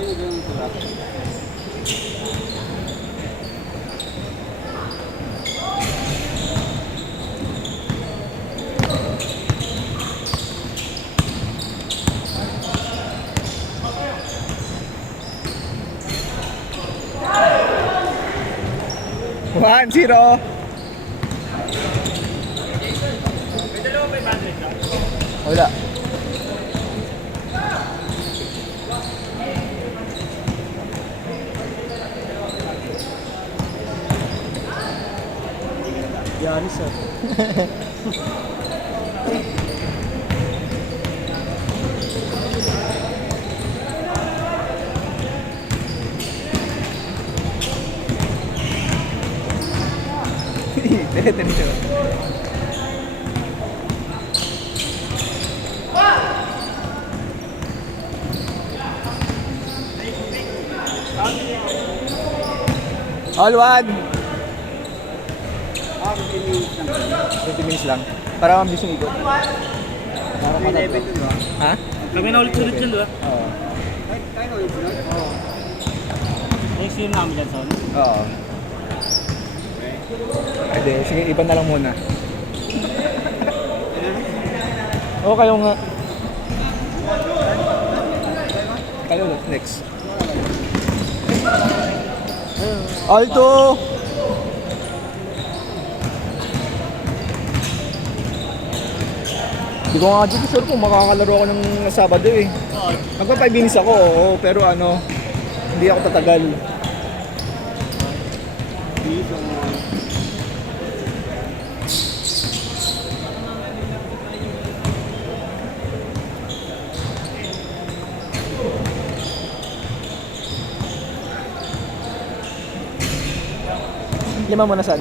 Ayaw ganun pala. One, zero. Wala. Yanis ah. Diretso. All one. 20 minutes lang. Para mabilis yung ikot. Para May 11 dun ba? Ha? Kami na ulit-ulit dyan, di ba? Oo. Kaya na ulit sunod? Oo. Next year namin dyan, son. Oo. Pwede. Sige, iba na lang muna. Oo, kayo nga. Kayo ulit. Next. Alto! Hindi ko nga dito sure kung makakalaro ako ng Sabado eh. Magpa 5 minutes ako, oo, pero ano, hindi ako tatagal. Lima mo na saan?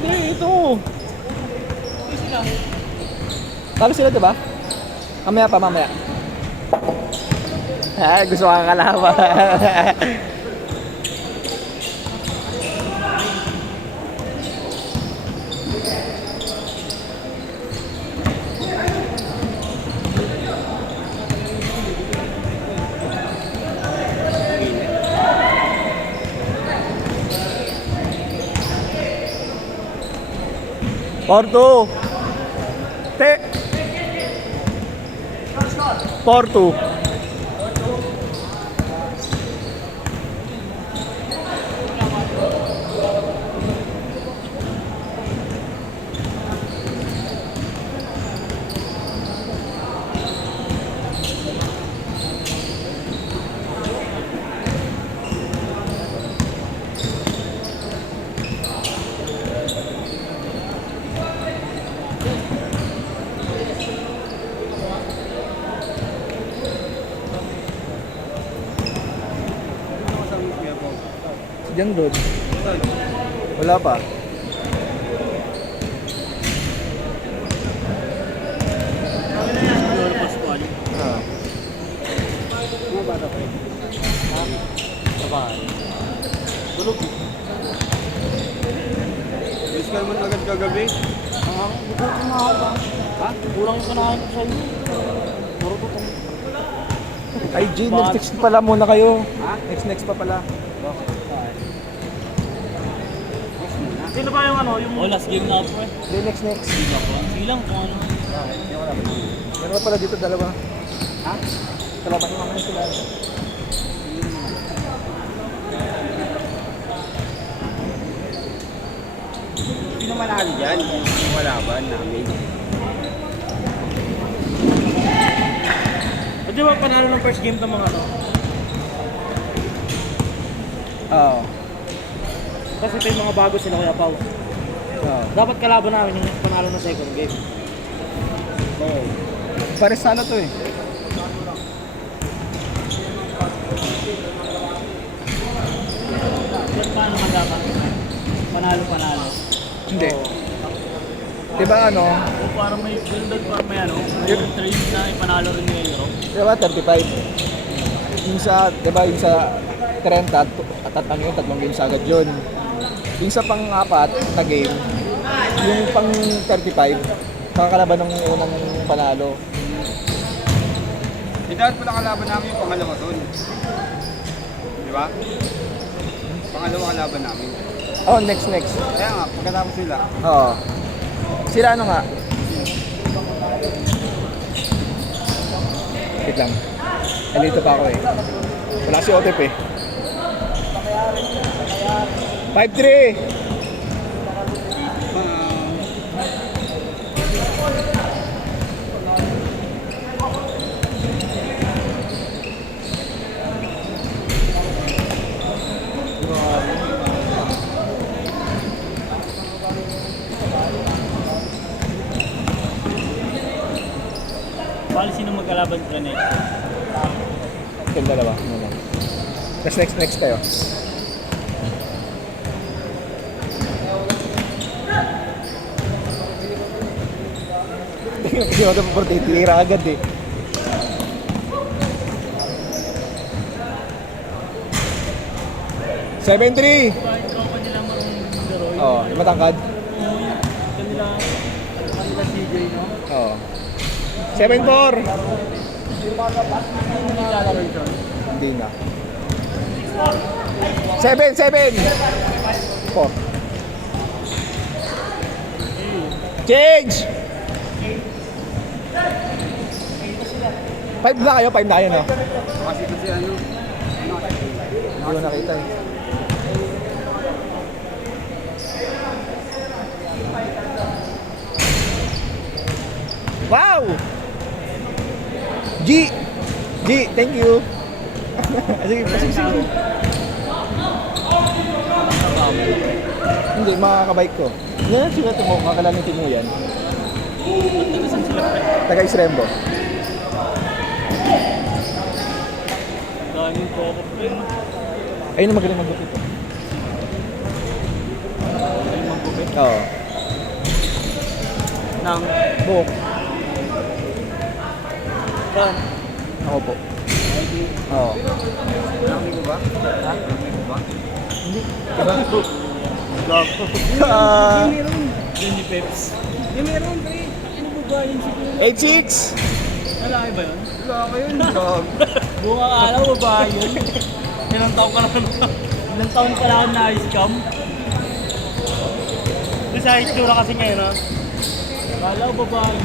Hindi, ito. Talo sila, diba? Mamaya pa, mamaya. Ah, gusto kang kalaban. Porto. Te. Porto. Diyan doon. Wala pa. Lolo Pascual. Ah. Mga bata pa rin. Sabay. Tulog. Miss ka naman agad kagabi. Gugutom na ako ba? Ha? Kulang yung kanahin ko sa'yo. Puro gutom. Ay, G, next pala muna kayo. Ha? Next pa pala. Next muna. Sino ba yung ano? Yung last game na ako eh. Hindi, next. Sige lang kung ano. Meron pala dito dalawa. Ha? Dalawa pa naman sila. Sino manalo dyan? Yung walaban namin. Di ba panalo ng first game ng mga ano? Oo. Kasi ito yung mga bago sila kaya Pau. Oo. Dapat kalaban namin yung panalo ng second game. Oo. Pares sana to eh. Yan paano man dapat? Panalo. Hindi. Diba ano? O parang may build parang may ano? Yun. Train na ipanalo rin yung Euro. Diba 35? Yung sa, diba yung sa 30 at ano yun, 3 games agad yun. Yung sa pang-apat na game, yung pang 35, makakalaban ng unang panalo. Eh, dapat pala kalaban namin yung pangalawa doon. Di ba? Pangalawa kalaban namin. Oh, next. Kaya nga, pagkatapos sila. Oo. Sila ano nga? Wait lang. Nalito pa ako eh. Wala si Otep eh. 5-3! Bali sino magkalaban sa next? Yung dalawa. Ano. Tapos next tayo. Kasi ako po titira agad eh. Seven three. Kahit tropa nila marunong maglaro. Oh, yung matangkad. Kanila CJ, no? Oh. 7-4. Hindi lalaro ito. Hindi na. 7. 4. Change. 5 na kayo, no? Kasi ano, Hindi ko nakita eh. Wow! G, thank you. Sige. Hindi, mga kabike ko. Yan, sila mo, kakalamitin mo yan. Saan sila pre? Taga Isrembo. Daming tropa pre. Ayun ang magaling magbukit ko. Daming magkupit. Oo. Nang Buhok. Ron. Ako po. Oo. Nami ko ba? Ha? Nami ko ba? Gago. Ah, Yun ni Peps. Yung meron pre. Ano ba ba yun siguro? 8-6. Malaki ba yun? Wala ka yun, dog. Buong akala mo ba yun? Ilang taon ka lang ilang taon pa lang ako na-scam? Kasi sa itsura kasi ngayon ha. Akala ko babae.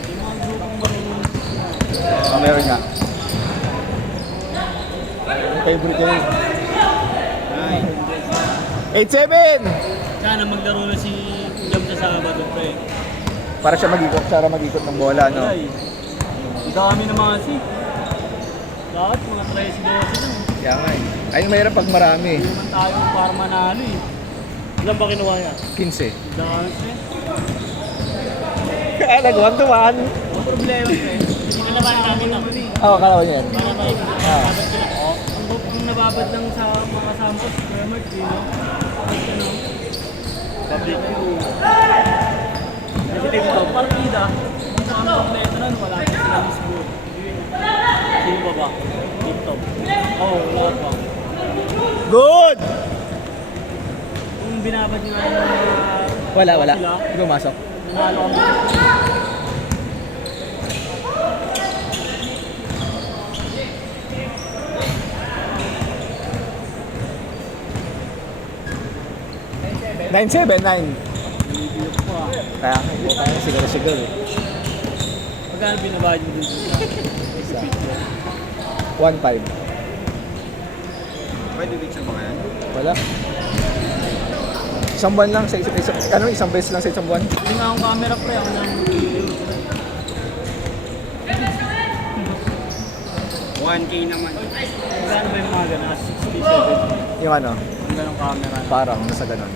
Yung mga grupong marunong. Meron nga. Yung favorite ko yun. Ay. 8-7. Sana maglaro na si Jam sa Sabado pre. Para siya mag-ikot ng bola, no? Ay. Ang dami na mga si. Lahat mga 13-12 lang. Kaya nga eh. Ayun, mahirap pag marami. Hindi naman tayo para manalo eh. Ilan ba kinuha niya? 15. Dami pre. Kaya nag-1 to 1. Ang problema pre. Hindi ka naman namin na. Oo, kalawa niya yan. Para tayo nababad sila. Ang nababad lang sa mga sampo si Kuya Mark, no? At ano? Sabi kayo. Kasi dito, partida. Ang sa mga kompleto nun, wala pa sila mismo. Sino ba ba? TikTok. Oo, wala pa. Good! Kung binabad nyo nga yung mga... Wala. Sila, Hindi pumasok. nanalo kami. Nine, 7-9. Nalibiyok ko ah. Kaya siguro eh. Magkano binabad mo dun sa 1-5. Pwede picture ba kaya? Wala. Isang buwan lang isang beses lang sa isang buwan. Hindi nga akong camera pre, ako nang video. 1K naman. Magkano ba yung mga gana? 67. Yung ano, Ang ganong camera. parang nasa ganon.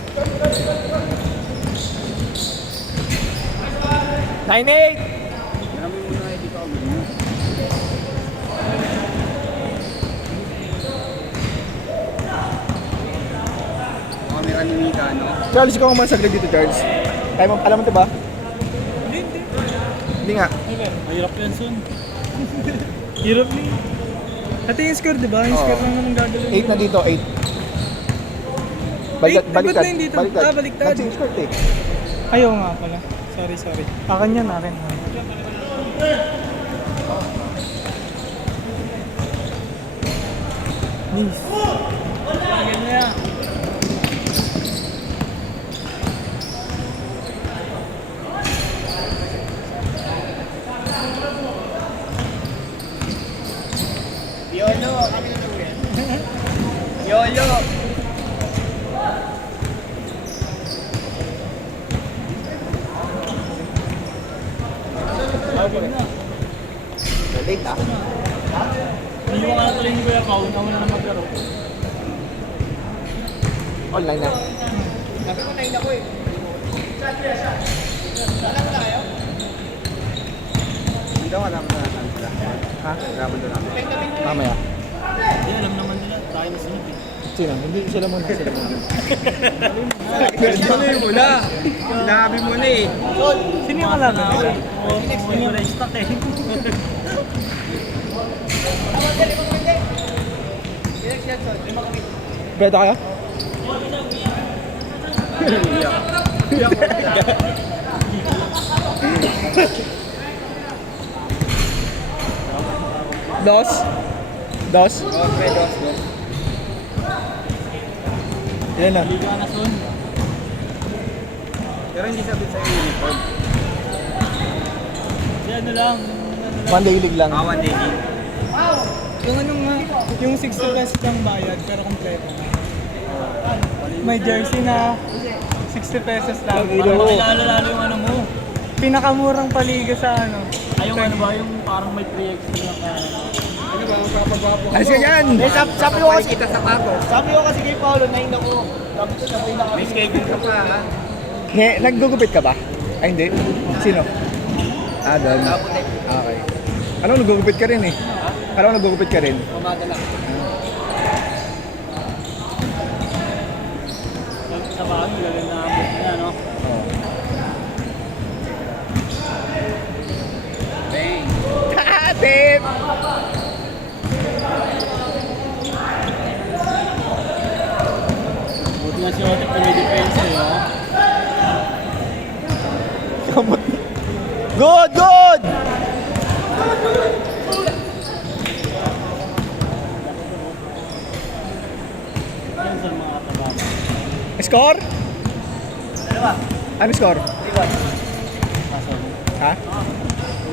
9-8! Marami mo na hindi ka agad mo. Camera ni Mika, no? Charles, ikaw naman saglit dito, Charles. Kaya mo, alam mo ito ba? Hindi. Hindi nga. Mahirap yan soon. Hirap ni. Ito yung score, di ba? Yung Oo. score lang naman gagawin. 8 na dito, 8. Ba't na yun dito? Ah, baliktad. Nag-change court eh. Ayaw nga pala. Sorry. Akin yan, akin. Nice. Akin na yan. Yolo, kami na uwi. Yolo. Late ah. Hindi mo ka na tuloy ni Kuya Pao, na wala na maglaro. Online na. Sabi ko na ako eh. Hindi ako alam na natin sila. Ha? Grabe doon namin. Mamaya. Hindi, alam naman nila. Tayo na sunod eh. Sino? Hindi, sila muna. Sila muna. Ano mo na? Sinabi mo na eh. Sino yung kalaban? Oo, hindi wala yung stat eh. Beto kayo? Dos? Dos? Oh, pre, dos. Yan na. Hindi ka na sun. Pero hindi sabi sa'yo yung uniform. Hindi, ano lang. One day league lang. Awan din. Yung ano nga, yung 60 pesos lang bayad pero kompleto na. May jersey na 60 pesos lang. Ang ilaw. Kilala lalo yung ano mo. Pinakamurang paliga sa ano. Ay yung ano ba, yung parang may 3x na ka. Ano ba, magpapagwapo? Alis ka dyan! Sabi ko kasi kita sa kako. Sabi ko kasi kay Paolo, nahin ako. Sabi ko sabay na May schedule ka pa ha. Naggugupit ka ba? Ay hindi. Sino? Ah, doon. Okay. Ano, naggugupit ka rin eh. Ano, naggugupit ka rin? Pumada lang. Sa bahay, galing na abot niya, no? Bang. Tip! Buti nga si Otik na may depensa eh, oh. Good! Good! Yan sa mga katabama. Score? Ano score? Kaso, Ha?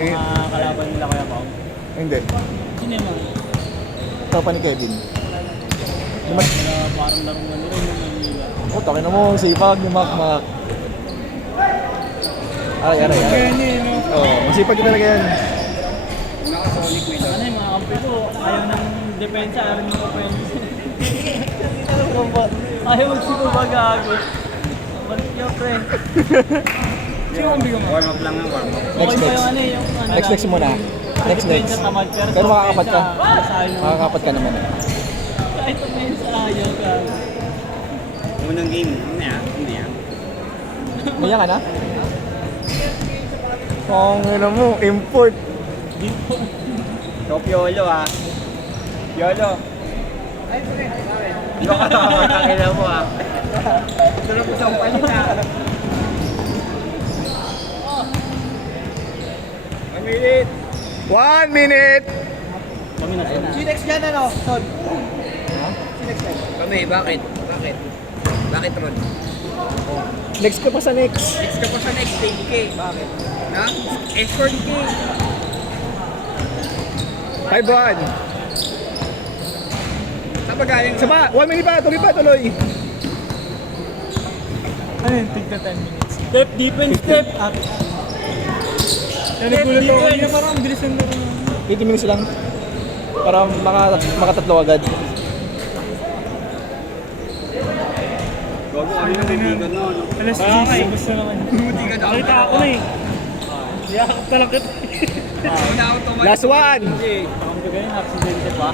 mga kalaban nila Kuya Pao. Hindi. Sino yung mga? Tropa ni Kevin. Lumat. Na parang larong na rin yung Manila. Oh, takin mo. Sipag ni Makmak. Aray. Oh, masipag ka talaga yan. Nakasonic may Ano yung mga kampi ko, ayaw ng depensa, ayaw ng offense. Ayaw magsikumbaga ako. Balik niyo, pre. Sino kampi ko mo? Warm up lang ng warm up. Next. Next muna. Next. Pero makakapat ka. Makakapat ka naman. Kahit offense, ayaw ka. Unang game. Ano yan? Hindi yan. Maya ka na? Ang ina mo, import. Top Yolo ha. Yolo. Ay, pre. Ikaw ka nakakakila mo ha. Tulog ko sa umpalit ha. 1 minute. 1 minute! Kami na sila. Sinex dyan ano? Son. Sinex dyan. Kami, bakit? Bakit Ron? Next ka pa sa next. Next ka pa sa next 10K. Bakit? Na? Escort K. 5-1. Saan ba galing? Isa pa, 1 minute pa, tuloy. Ano yun? Tigna 10 minutes. Step, defense, step. Up. Nagulat ako. Hindi na parang bilis yung laro. 80 minutes lang. Para makatatlo agad. Gago, ano yung hindi ka na? Alas 10. Gusto naman. Hindi ka na. Nakita ako na eh. Yakap talaga. Una automatic. Last one. Ang bigay na aksidente pa.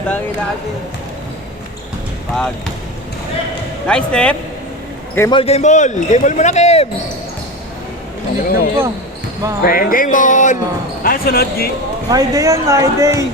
Dami na kasi. Pag. Nice step. Game ball! Game ball muna, Kim! Game Game ball! Ah, sunod, G. My day yan, my day.